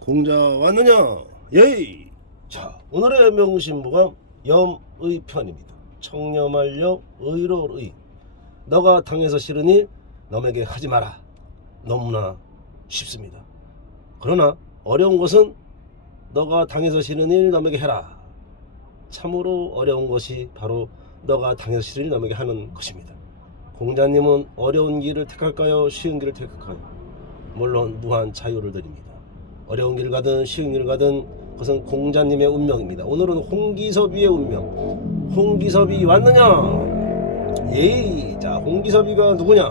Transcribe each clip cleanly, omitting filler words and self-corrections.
공자 왔느냐? 예이! 자, 오늘의 명심무가 염의편입니다. 청렴하려 의로의. 너가 당해서 싫은 일 남에게 하지 마라. 너무나 쉽습니다. 그러나 어려운 것은 너가 당해서 싫은 일 남에게 해라. 참으로 어려운 것이 바로 너가 당해서 싫은 일 남에게 하는 것입니다. 공자님은 어려운 길을 택할까요? 쉬운 길을 택할까요? 물론 무한 자유를 드립니다. 어려운 길을 가든 쉬운 길을 가든 그것은 공자님의 운명입니다. 오늘은 홍기섭이의 운명. 홍기섭이 왔느냐? 예이. 자, 홍기섭이가 누구냐?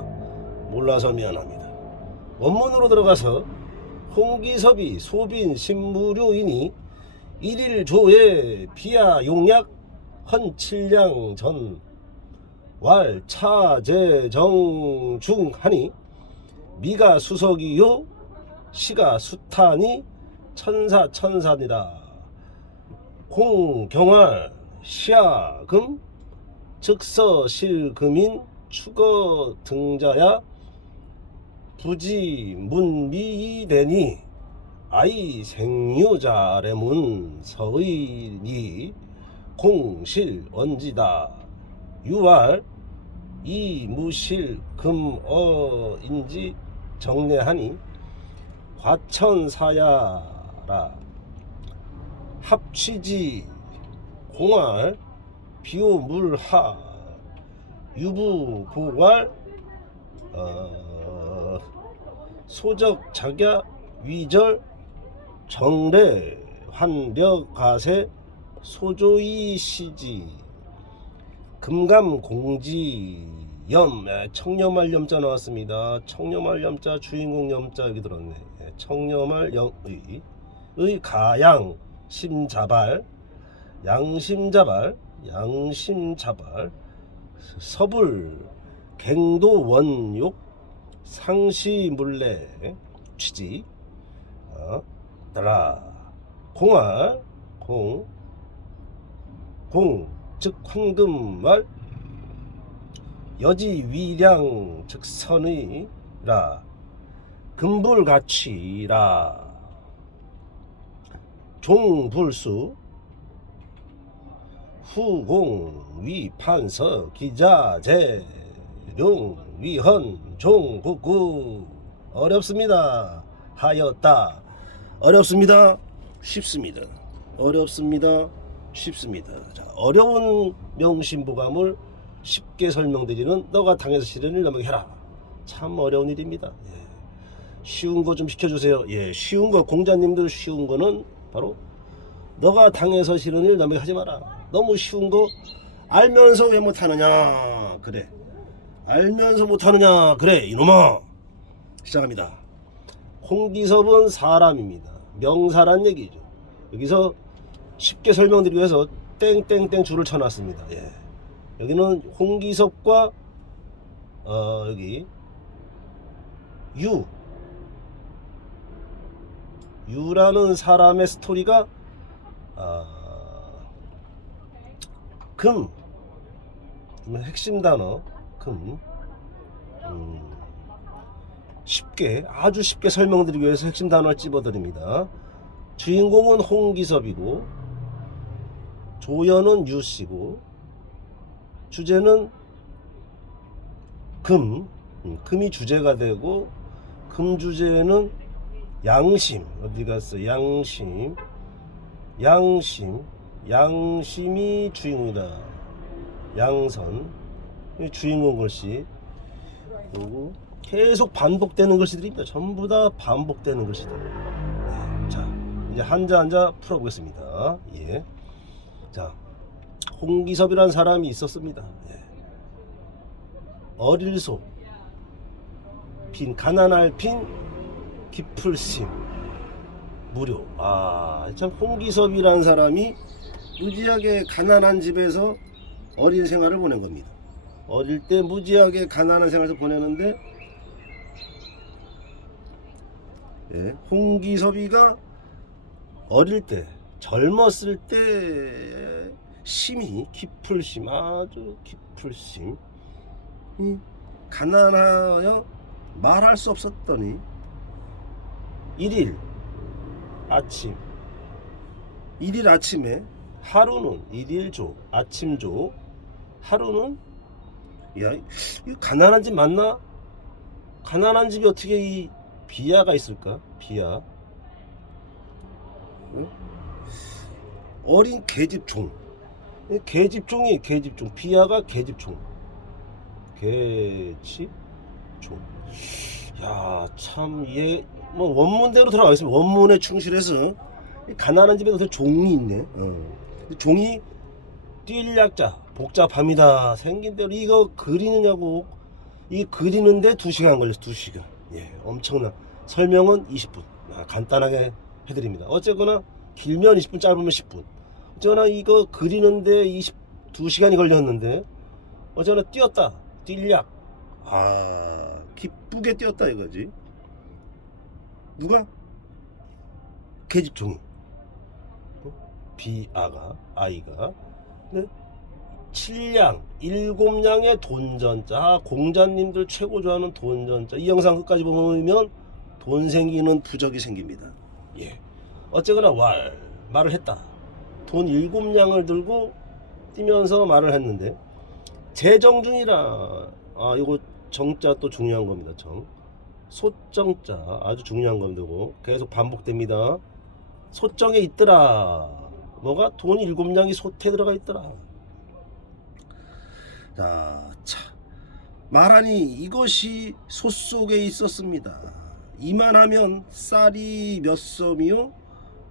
몰라서 미안합니다. 원문으로 들어가서 홍기섭이 소빈 신무류이니 일일조에 비하 용약 헌칠량 전 왈차제정중하니 미가 수석이요 시가 수타니 천사천사니다. 공경활 시야금 즉서실금인 추거 등자야 부지문미되니 아이 생유자래문 서의니 공실언지다. 유알 이무실 금어인지 정례하니 과천사야라. 합취지 공활 비오물하 유부고활 소적 작야 위절 정례 환력가세 소조이시지. 금감공지염. 청렴할 염자 나왔습니다. 청렴할 염자 주인공 염자 여기 들었네. 청렴할 염의 가양 심자발 양심자발 서불 갱도원욕 상시물례 취지 따라 공활 공 즉 황금말 여지위량 즉선의라. 금불가치라. 종불수 후공위판서 기자재룡 위헌 종국구. 어렵습니다. 하였다. 어렵습니다. 쉽습니다. 어렵습니다. 쉽습니다. 자, 어려운 명심보감을 쉽게 설명드리는 너가 당해서 싫은 일 남에게 해라. 참 어려운 일입니다. 예. 쉬운 거 좀 시켜주세요. 예, 쉬운 거. 공자님들 쉬운 거는 바로 너가 당해서 싫은 일 남에게 하지 마라. 너무 쉬운 거 알면서 왜 못하느냐. 그래, 알면서 못하느냐. 그래 이놈아. 시작합니다. 홍기섭은 사람입니다. 명사란 얘기죠. 여기서 쉽게 설명드리기 위해서 땡땡땡 줄을 쳐놨습니다. 예. 여기는 홍기섭과 여기 유라는 사람의 스토리가 금 핵심 단어 금. 쉽게 아주 쉽게 설명드리기 위해서 핵심 단어를 찝어드립니다. 주인공은 홍기섭이고 조연은 유씨고 주제는 금이 주제가 되고 금 주제는 양심. 어디 갔어? 양심이 주인공이다. 양선 주인공 글씨. 그리고 계속 반복되는 글씨들입니다. 전부 다 반복되는 글씨들. 네, 자, 이제 한자 풀어보겠습니다. 예. 자, 홍기섭이라는 사람이 있었습니다. 예. 어릴소 빈 가난할 빈 기풀심 무료. 참 홍기섭이라는 사람이 무지하게 가난한 집에서 어린 생활을 보낸 겁니다. 어릴 때 무지하게 가난한 생활을 보내는데 예, 홍기섭이가 어릴 때 젊었을 때 심이 기풀심 아주 기풀심 가난하여 말할 수 없었더니 일일 아침. 일일 아침에 하루는 일일조 아침조. 하루는 야, 이 가난한 집 맞나? 가난한 집이 어떻게 이 비야가 있을까? 비야. 응? 어린 계집종. 계집종이 계집종. 비야가 계집종. 계집종. 야, 참, 얘, 뭐, 원문대로 들어가겠습니다. 원문에 충실해서, 가난한 집에 도 종이 있네. 종이 뛸 약자, 복잡합니다. 생긴 대로 이거 그리느냐고. 이 그리는데 2시간 걸렸어, 2시간. 예, 엄청나. 설명은 20분. 간단하게 해드립니다. 어쨌거나, 길면 20분, 짧으면 10분. 어쨌거나, 이거 그리는데 2시간이 걸렸는데, 어쨌거나, 뛰었다. 뛸약. 기쁘게 뛰었다 이거지. 누가? 계집종이. 비아가, 아이가. 네? 7량, 7량의 돈전자. 공자님들 최고 좋아하는 돈전자. 이 영상 끝까지 보면 돈 생기는 부적이 생깁니다. 예. 어쨌거나 말을 했다. 돈 7량을 들고 뛰면서 말을 했는데, 재정중이라. 이거 정자 또 중요한 겁니다. 소정자 아주 중요한 겁니다. 계속 반복됩니다. 소정에 있더라. 뭐가? 돈 7량이 솥에 들어가 있더라. 자, 말하니 이것이 솥 속에 있었습니다. 이만하면 쌀이 몇 섬이요?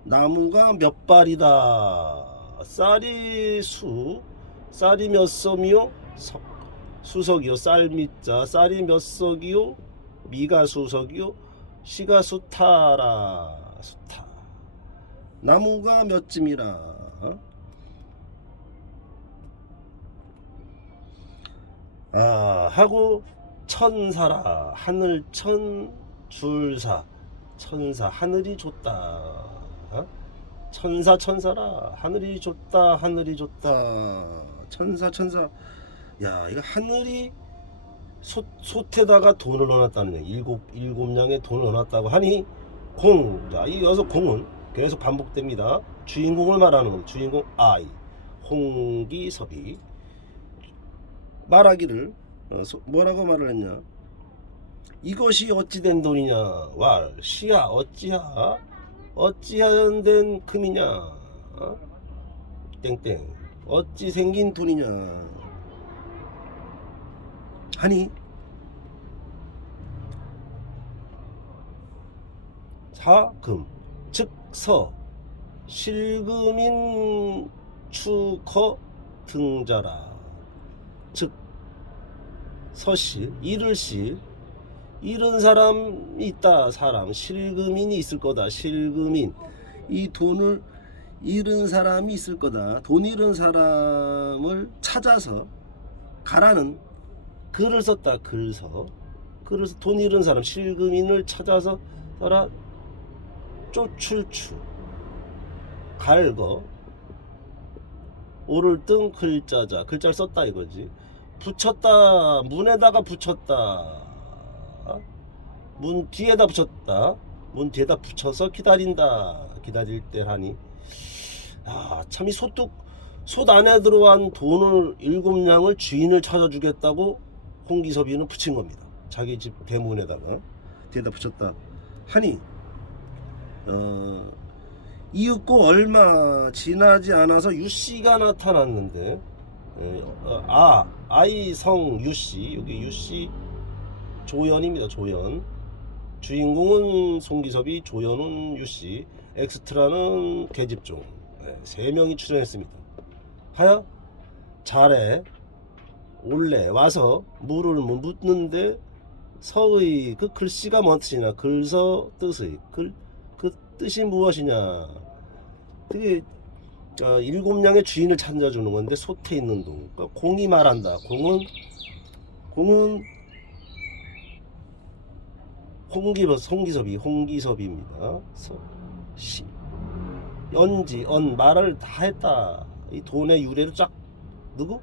나무가 몇 발이다. 쌀이 몇 섬이요? 수석이요. 쌀미자. 쌀이 몇 석이요? 미가 수석이요. 시가 수타라. 수타. 나무가 몇 쯤이라. 하고 천사라. 하늘천 줄사. 천사. 하늘이 줬다. 천사라. 하늘이 줬다. 천사. 야, 이거 하늘이 솥에다가 돈을 넣어놨다는 얘기. 7량의 돈을 넣어놨다고 하니 자, 이 여기서 공은 계속 반복됩니다. 주인공을 말하는 겁니다. 주인공 아이 홍기섭이 말하기를 뭐라고 말을 했냐? 이것이 어찌된 돈이냐? 시야 어찌하된 금이냐? 땡땡 어찌 생긴 돈이냐? 하니 사금 즉 실금인 추커 등자라. 즉 서실 잃은 사람이 있다. 실금인이 있을 거다. 실금인 이 돈을 잃은 사람이 있을 거다. 돈 잃은 사람을 찾아서 가라는 글을 썼다. 그래서 돈 잃은 사람 실금인을 찾아서 따라 쪼출추 갈거 오를 뜬 글자자. 글자를 썼다 이거지. 붙였다. 문에다가 붙였다. 문 뒤에다 붙였다. 문 뒤에다 붙여서 기다린다. 기다릴 때 하니 참 이 솥 안에 들어간 돈을 7량을 주인을 찾아주겠다고 홍기섭이는 붙인 겁니다. 자기 집 대문에다가 뒤에다 붙였다 하니 이윽고 얼마 지나지 않아서 유씨가 나타났는데 아이성 유씨. 여기 유씨 조연입니다. 조연. 주인공은 송기섭이, 조연은 유씨, 엑스트라는 계집종. 3명이 출연했습니다. 하여 잘해 올래 와서 물을 묻는데 서의 그 글씨가 뭔 뜻이냐? 글서 뜻의 그 뜻이 무엇이냐? 그게 7량의 주인을 찾아주는 건데 솥에 있는 돈. 그러니까 공이 말한다. 공은 홍기섭입니다. 말을 다 했다. 이 돈의 유래를 쫙 누구?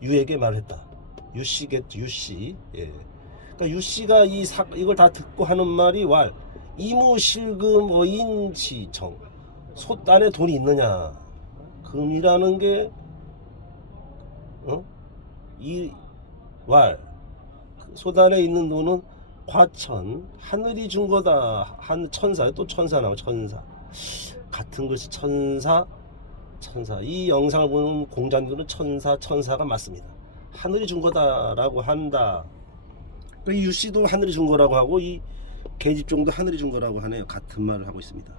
유에게 말했다. 유씨겠죠. 유씨. 예. 그러니까 유씨가 이걸 다 듣고 하는 말이 이무실금 어인지청. 솥단에 돈이 있느냐. 금이라는 게 이왈 소단에 있는 돈은 과천, 하늘이 준 거다. 천사, 또 천사 나와. 천사 같은 글씨, 천사. 이 영상을 보는 공자님들은 천사가 맞습니다. 하늘이 준 거다라고 한다. 이 유씨도 하늘이 준 거라고 하고, 이 계집종도 하늘이 준 거라고 하네요. 같은 말을 하고 있습니다.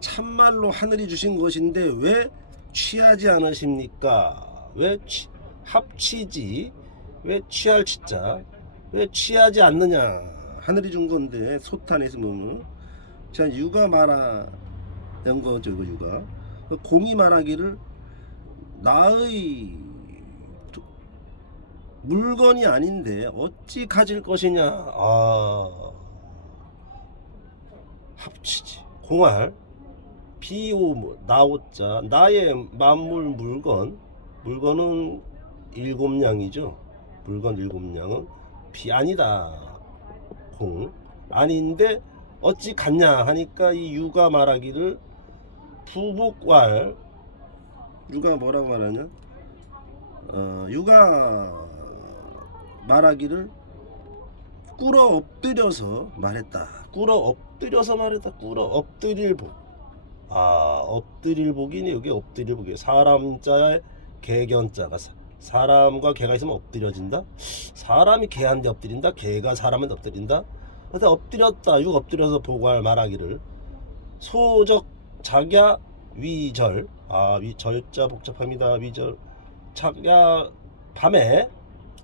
참말로 하늘이 주신 것인데 왜 취하지 않으십니까? 왜 합치지? 왜 취할 취자? 왜 취하지 않느냐? 하늘이 준 건데 솥안에 있으면 자, 유가 말하는 거죠. 유가 공이 말하기를 나의 물건이 아닌데 어찌 가질 것이냐. 합치지. 공할 비오 나오자 나의 만물 물건은 일곱냥이죠. 물건 일곱냥은 비 아니다. 공 아닌데 어찌 같냐 하니까 이 유가 말하기를 부복왈. 유가 뭐라고 말하냐? 유가 말하기를 꿇어 엎드려서 말했다. 꿇어 엎드릴 복. 엎드릴 복이네. 여기 엎드릴 복이에요. 사람자에 개견자가 사람과 개가 있으면 엎드려진다. 사람이 개한테 엎드린다. 개가 사람한테 엎드린다. 근데 엎드렸다. 육 엎드려서 보고할 말하기를 소적 작야 위절. 위절자 복잡합니다. 위절 작야 밤에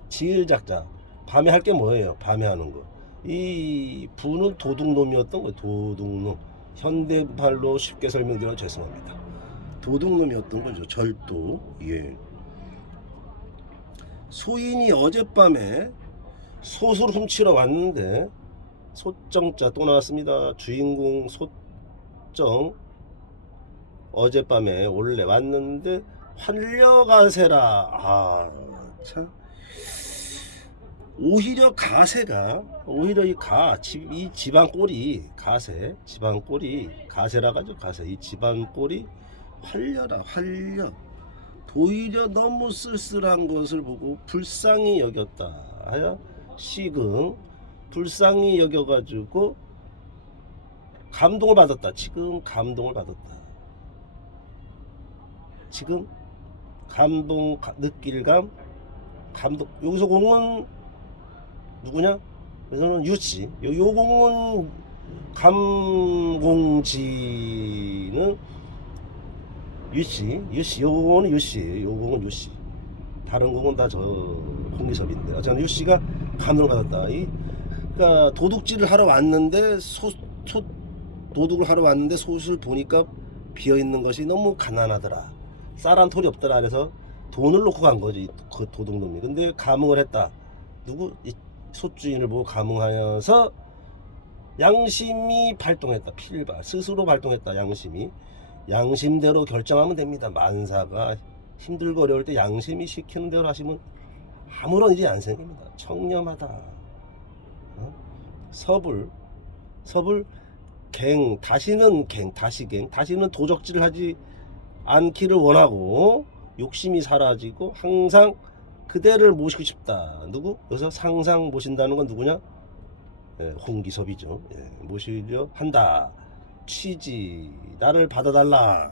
지을 작자. 밤에 할 게 뭐예요? 밤에 하는 거. 이 부는 도둑놈이었던 거예요. 도둑놈. 현대말로 쉽게 설명드려 죄송합니다. 도둑놈이었던 거죠. 절도. 예. 소인이 어젯밤에 솥을 훔치러 왔는데, 솥정자 또 나왔습니다. 주인공 솥정 어젯밤에 원래 왔는데 환려가세라. 참 오히려 가세가 이 집안 꼴이 집안 꼴이 가세라 가죠. 가세. 이 집안 꼴이 환려 도리어 너무 쓸쓸한 것을 보고 불쌍히 여겼다 하여 시금 불쌍히 여겨가지고 감동을 받았다. 지금 감동 느낄감 감동. 여기서 공은 누구냐? 여기서는 유씨. 요 공은 감공지는 유씨. 요거는 유씨. 요 공은 유씨. 다른 공은 다 저 홍기섭인데 어쨌든 유씨가 감동을 받았다. 그러니까 도둑질을 하러 왔는데 도둑을 하러 왔는데 솥을 보니까 비어 있는 것이 너무 가난하더라. 쌀한 톨이 없더라. 그래서 돈을 놓고 간 거지 그 도둑놈이. 근데 감흥을 했다. 누구? 이 솥주인을 보고 감흥하여서 양심이 발동했다. 필발 스스로 발동했다. 양심대로 결정하면 됩니다. 만사가 힘들고 어려울 때 양심이 시키는 대로 하시면 아무런 일이 안 생깁니다. 청렴하다. 서불 다시는 도적질을 하지 않기를 원하고 욕심이 사라지고 항상 그대를 모시고 싶다. 누구? 여기서 상상 모신다는 건 누구냐? 홍기섭이죠. 모시려 한다. 취지 나를 받아달라.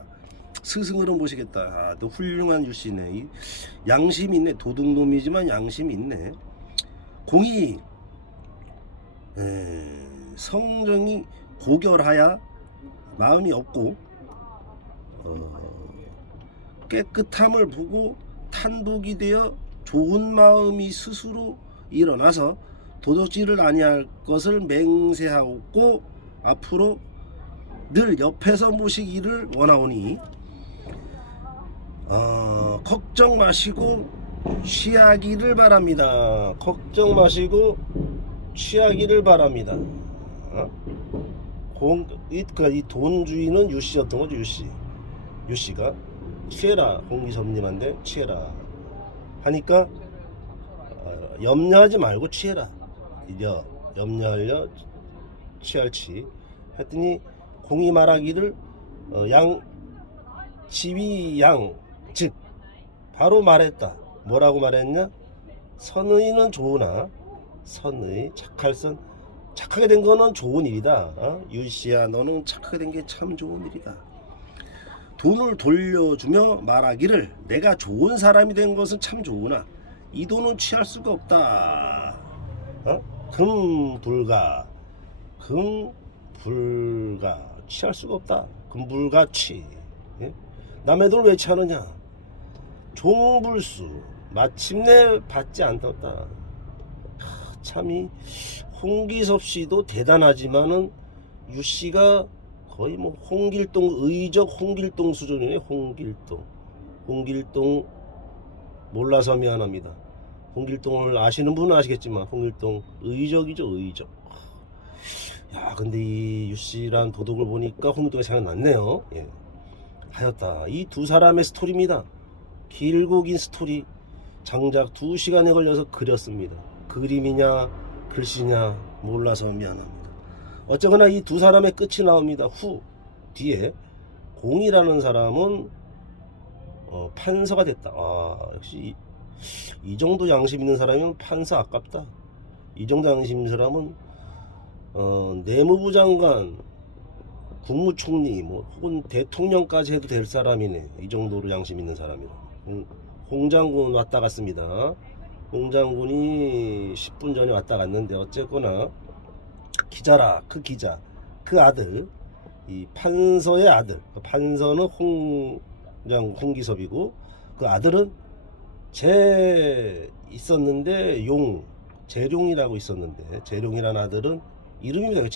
스승으로 모시겠다. 또 훌륭한 유씨네. 양심이 있네. 도둑놈이지만 양심이 있네. 공이 성정이 고결하야 마음이 없고 깨끗함을 보고 탄독이 되어 좋은 마음이 스스로 일어나서 도둑질을 아니할 것을 맹세하고 앞으로 늘 옆에서 모시기를 원하오니 걱정 마시고 취하기를 바랍니다. 걱정 마시고 취하기를 바랍니다. 이 돈주인은 유씨였던 거죠. 유씨가 취해라. 홍기섭님한테 취해라 하니까 염려하지 말고 취해라. 염려하려 취할지 했더니 공이 말하기를 지위양 즉 바로 말했다. 뭐라고 말했냐? 선의는 좋으나 선의 착하게 된 거는 좋은 일이다. 유씨야 너는 착하게 된 게 참 좋은 일이다. 돈을 돌려주며 말하기를 내가 좋은 사람이 된 것은 참 좋으나 이 돈은 취할 수가 없다. 금불가 취할 수가 없다. 금불가 취. 예? 남의 돈을 왜 취하느냐? 종불수 마침내 받지 않았다. 참이 홍기섭 씨도 대단하지만은 유 씨가 거의 뭐 홍길동 의적 홍길동 수준이네. 홍길동 몰라서 미안합니다. 홍길동을 아시는 분은 아시겠지만 홍길동 의적이죠. 의적. 야 근데 이 유 씨란 도둑을 보니까 홍길동이 생각났네요. 예. 하였다. 이 두 사람의 스토리입니다. 길고 긴 스토리 장작 2시간에 걸려서 그렸습니다. 그림이냐 글씨냐 몰라서 미안합니다. 어쨌거나 이 두 사람의 끝이 나옵니다. 뒤에 공이라는 사람은 판서가 됐다. 역시 이 정도 양심 있는 사람이면 판사 아깝다. 이 정도 양심 있는 사람은 내무부 장관, 국무총리 혹은 대통령까지 해도 될 사람이네. 이 정도로 양심 있는 사람이라. 홍 장군 왔다 갔습니다. 홍 장군이 10분 전에 왔다 갔는데 어쨌거나 기자라 그 아들 이 판서의 아들 판서는 홍기섭이고 그 아들은 있었는데 재룡이라고 있었는데 재룡이라는 아들은 이름입니다.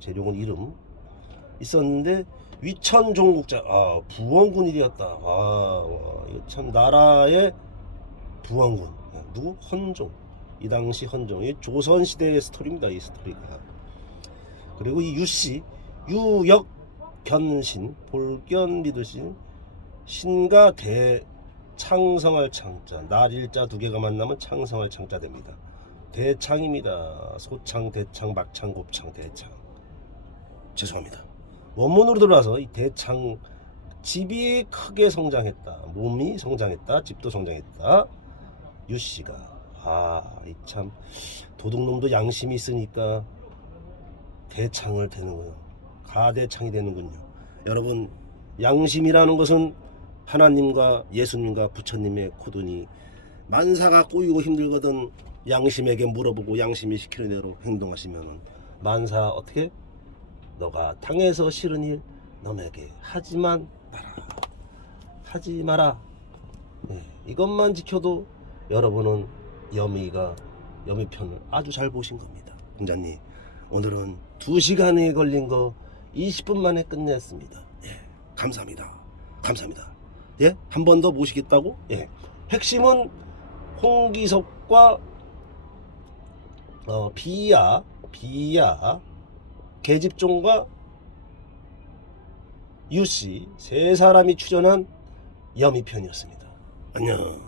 재룡은 이름 있었는데 위천 종국자 부원군일이었다. 이거 참 나라의 부원군 누구? 헌종. 이 당시 헌종이 조선시대의 스토리입니다. 이 스토리가. 그리고 이 유씨 유역견신 볼견 믿으신 신과 대창성할 창자 날일자 두 개가 만나면 창성할 창자 됩니다. 대창입니다. 소창 대창 막창 곱창 대창. 죄송합니다. 원문으로 들어와서 이 대창 집이 크게 성장했다. 몸이 성장했다. 집도 성장했다. 유씨가 이 참 도둑놈도 양심이 있으니까 대창을 되는군요. 가대창이 되는군요. 여러분 양심이라는 것은 하나님과 예수님과 부처님의 코드니 만사가 꼬이고 힘들거든 양심에게 물어보고 양심이 시키는 대로 행동하시면 만사 어떻게? 너가 당해서 싫은 일 너에게 하지 마라. 네, 이것만 지켜도 여러분은 여미 편을 아주 잘 보신 겁니다. 공자님 오늘은 2시간에 걸린 거 20분 만에 끝냈습니다. 예, 감사합니다. 예, 한 번 더 모시겠다고? 예, 핵심은 홍기섭과 비야 계집종과 유씨 세 사람이 출연한 여미편이었습니다. 안녕.